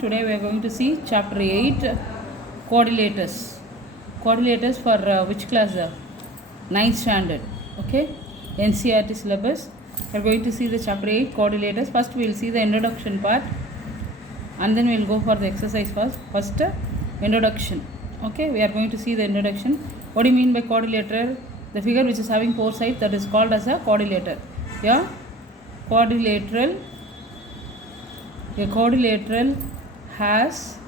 Today we are going to see chapter 8 quadrilaterals. Quadrilaterals for which class? 9th standard. Okay, NCERT syllabus. We are going to see the chapter 8 quadrilaterals. First we will see the introduction part and then we will go for the exercise first. First introduction. Okay, we are going to see the introduction. What do you mean by quadrilateral? The figure which is having 4 sides, that is called as a quadrilateral. Yeah, quadrilateral. A quadrilateral has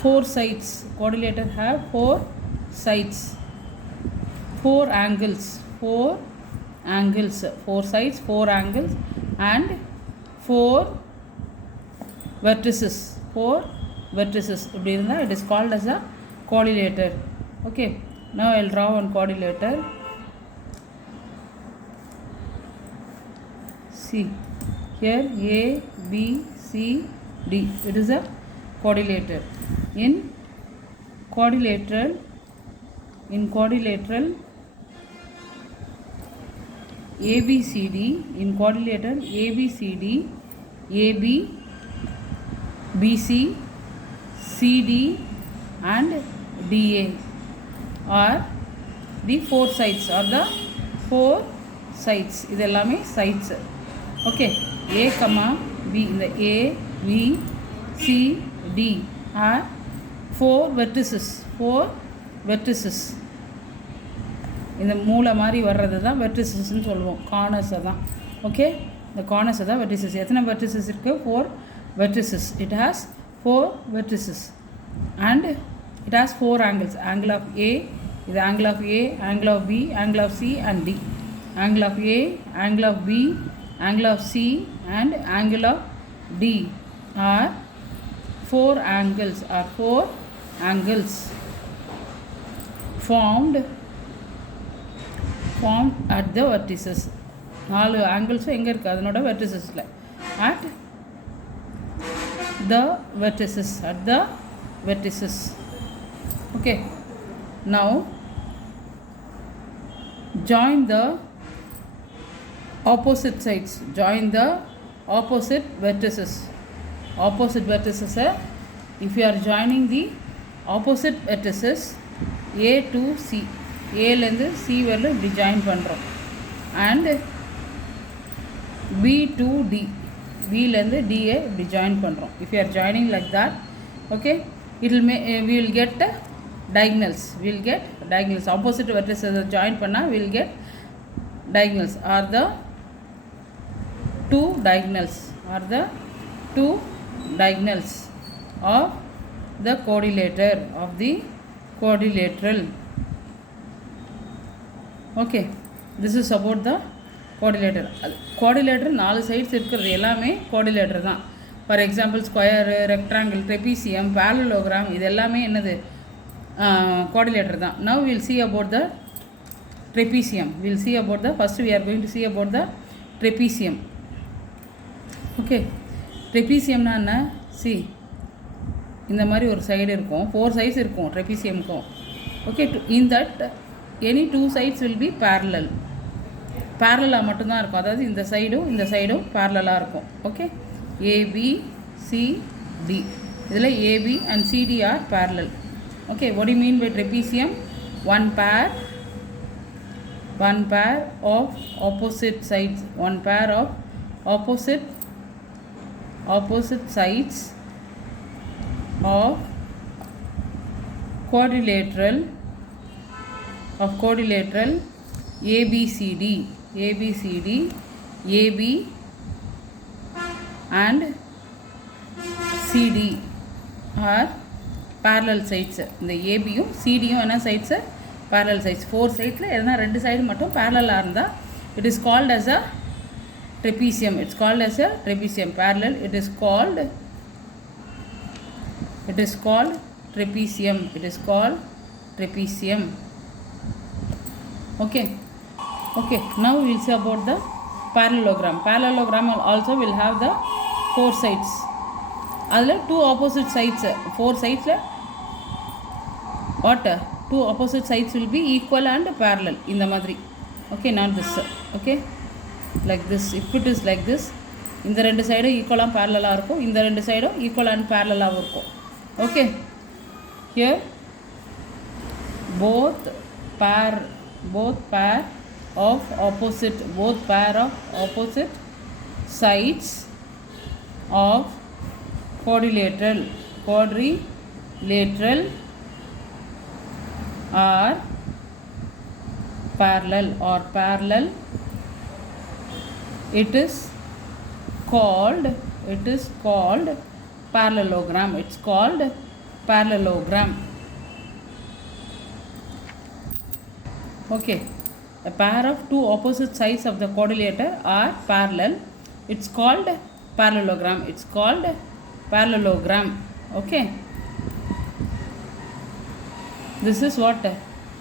4 sides. Quadrilateral have 4 sides, 4 angles, 4 angles, 4 sides, 4 angles, and 4 vertices. 4 vertices. It is called as a quadrilateral. Okay. Now I will draw one quadrilateral. See here, A, B, C, D. It is a quadrilateral. In quadrilateral, ABCD, in quadrilateral ABCD, AB, BC, CD and DA are the 4 sides, or the 4 sides. This is sides. Okay, A, B, in the A, B, C, D are 4 vertices. 4 vertices. இந்த மூலை மாதிரி வர்றது தான் வெர்டிசஸ்ன்னு சொல்லுவோம், கார்னர்ஸை தான். Okay, இந்த கார்னர்ஸை தான் vertices. எத்தனை வெர்டிசஸ் இருக்குது? 4 vertices. It has 4 vertices and it has 4 angles. Angle of A is angle of A, angle of B, angle of C and D. Angle of A, angle of B, angle of C and angle of D are 4 angles, formed at the vertices. 4 angles எங்க இருக்கு? அதனோட verticesல. At the vertices. Okay, now join the opposite sides. Join the opposite vertices. If you are joining the opposite vertices A to C, A லேருந்து C வரல இப்படி join பண்ணுறோம், and B to D, B லேருந்து D இப்படி join பண்ணுறோம். If you are joining like that, okay, we will get diagonals. Opposite vertices join பண்ணால் we will get diagonals, are the 2 diagonals of the quadrilateral. Okay, this is about the quadrilateral. Quadrilateral 4 sides இருக்கிறது எல்லாமே quadrilateral தான். For example, square, rectangle, trapezium, parallelogram, இது எல்லாமே என்னது? Quadrilateral தான். Now we will see about the trapezium. First we are going to see about the trapezium. Okay, trapezium na என்ன? See, இந்த மாதிரி ஒரு சைடு இருக்கும், 4 sides இருக்கும் trapeziumக்கும். Okay, in that any 2 sides will be parallel மட்டும்தான் இருக்கும். அதாவது இந்த சைடும் parallel இருக்கும். Okay, AB, CD, இதில் AB and CD are parallel. Okay, what do you mean by trapezium? One pair of opposite sides. One pair of opposite sides of quadrilateral ABCD, AB and CD are parallel sides. இந்த ABயும் CDயும் என்ன sides? Parallel sides. 4 sides எதனா 2 side மட்டும் parallel இருந்தால் it is called as a trapezium. Parallel. It is called trapezium. Okay, now we will see about the parallelogram. Parallelogram also will have the 4 sides. அதில் 2 opposite sides, 4 sides what? 2 opposite sides will be equal and parallel. இந்த மாதிரி. Okay, not this. Okay, like this. If it is like this, இந்த ரெண்டு சைடும் ஈக்குவலாக பேரலாக இருக்கும், இந்த ரெண்டு சைடும் ஈக்குவல் அண்ட் பேரலாகவும் இருக்கும். Okay, here both pair of opposite sides of quadrilateral are parallel. It is called parallelogram. It's called parallelogram. Okay, a pair of two opposite sides of the quadrilateral are parallel. It's called parallelogram. Okay, this is what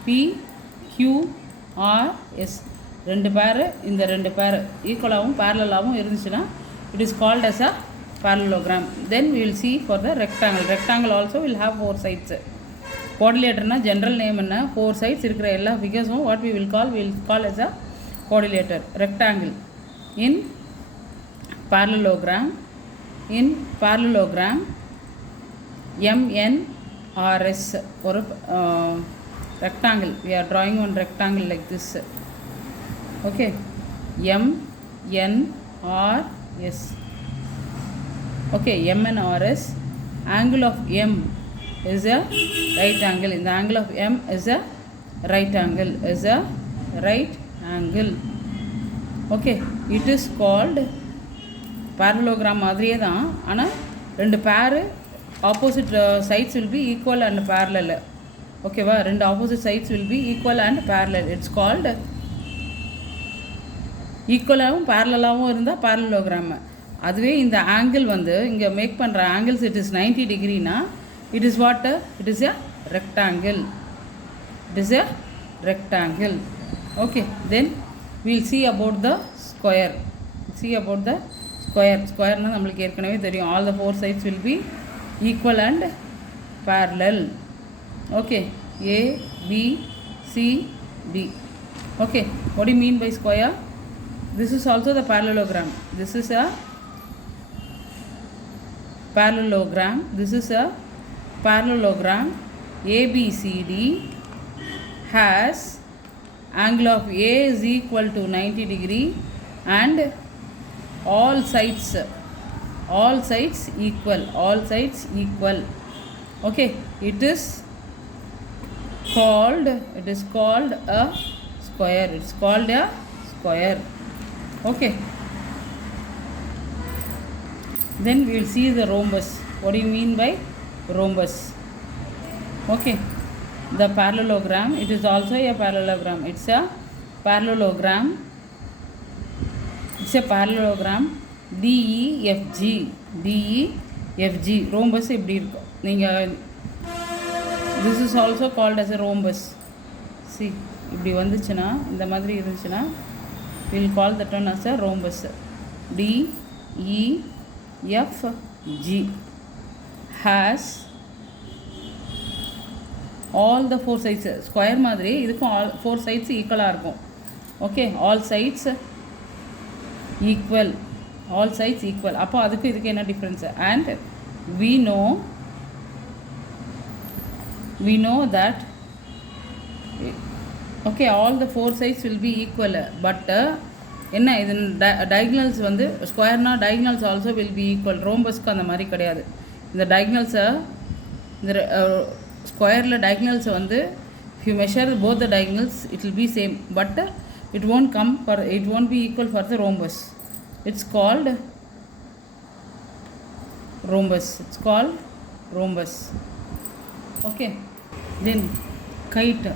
P Q R S. ரெண்டு பேர், இந்த ரெண்டு பேர் ஈக்குவலாகவும் பேரலாகவும் இருந்துச்சுன்னா it is called as a parallelogram. Then we will see for the rectangle also will have four sides. Quadrilateral general name என்ன, four sides இருக்கிற எல்லா figures-உம் what we will call as a quadrilateral. Rectangle in parallelogram MNRS ஒரு rectangle. We are drawing one rectangle like this. Okay, MNRS. Okay, MNRS. Angle of M is a right angle. In the angle of M is a right angle. Okay, it is called parallelogram மாதிரியே தான், ஆனால் ரெண்டு பேர் opposite sides will be equal and parallel. ஓகேவா, ரெண்டு opposite sides will be equal and parallel. It's called ஈக்குவலாகவும் பேரலாகவும் இருந்தால் parallelogram. அதுவே இந்த ஆங்கிள் வந்து இங்கே மேக் பண்ணுற angles it is 90 degreeனா it is what? It is a rectangle. Okay, then we will see about the square. Square na நம்மளுக்கு ஏற்கனவே தெரியும். All the four sides will be equal and parallel. Okay, A, B, C, D. Okay, what do you mean by square? This is also the parallelogram. This is a parallelogram. ABCD has angle of A is equal to 90 degree and all sides equal. Okay, it is called a square. Okay, then we will see the rhombus. What do you mean by rhombus? Okay, the parallelogram, it is also a parallelogram. It's a parallelogram DEFG. rhombus இப்படி இருக்கும். நீங்கள் this is also called as a rhombus. See, இப்படி வந்துச்சுன்னா, இந்த மாதிரி இருந்துச்சுன்னா we will call that one as a rhombus. DEFG has all the four sides. Square மாதிரி இதுக்கும் all four sides ஈக்குவலாக இருக்கும். Okay, all sides equal. அப்போ அதுக்கு இதுக்கு என்ன difference? And we know that okay, all the four sides will be equal. But என்ன இது diagonals வந்து ஸ்கொயர்னா diagonals also will be equal. ரோம்பஸ்க்கு அந்த மாதிரி கிடையாது. இந்த diagonals-ஐ இந்த ஸ்கொயரில் diagonals-ஐ வந்து if you measure both the diagonals it will be same, but it won't be equal for the rhombus. It's called rhombus. Okay, then kite.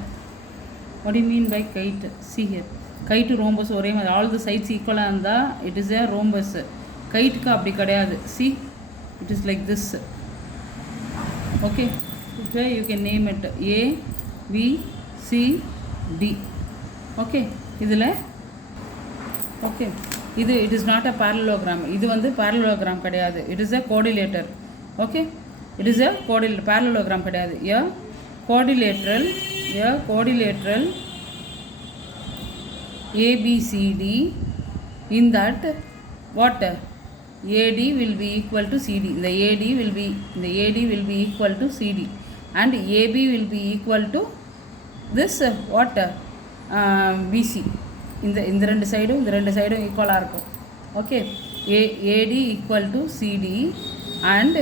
What do you mean by kite? See here, kite rhombus ஒரே மாதிரி all the sides equal-ஆக இருந்தால் it is a rhombus. kite-க்கு அப்படி கிடையாது. See, it is like this. Okay, you can name it A, B, C, D. Okay, இதில் okay, இது it is not a parallelogram. இது வந்து parallelogram கிடையாது. It is a quadrilateral. Okay, it is a parallelogram கிடையாது. quadrilateral ABCD. In that what AD will be equal to CD. The AD will be equal to CD, and AB will be equal to this what BC. இந்த ரெண்டு சைடும் ஈக்குவலாக இருக்கும். Okay, AD equal to CD and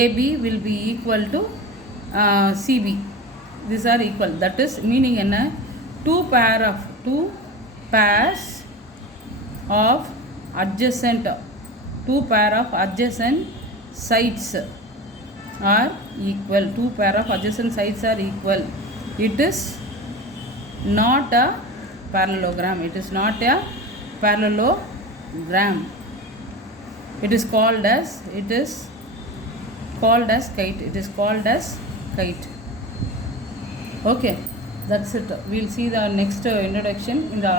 AB will be equal to CB. These are equal. That is meaning என்ன, two pairs of adjacent sides are equal. Two pair of adjacent sides are equal. It is not a parallelogram. It is not a parallelogram. It is called as kite. It is called as kite. Okay, that's it. We'll see the next introduction in the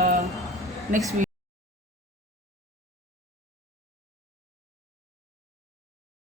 next video.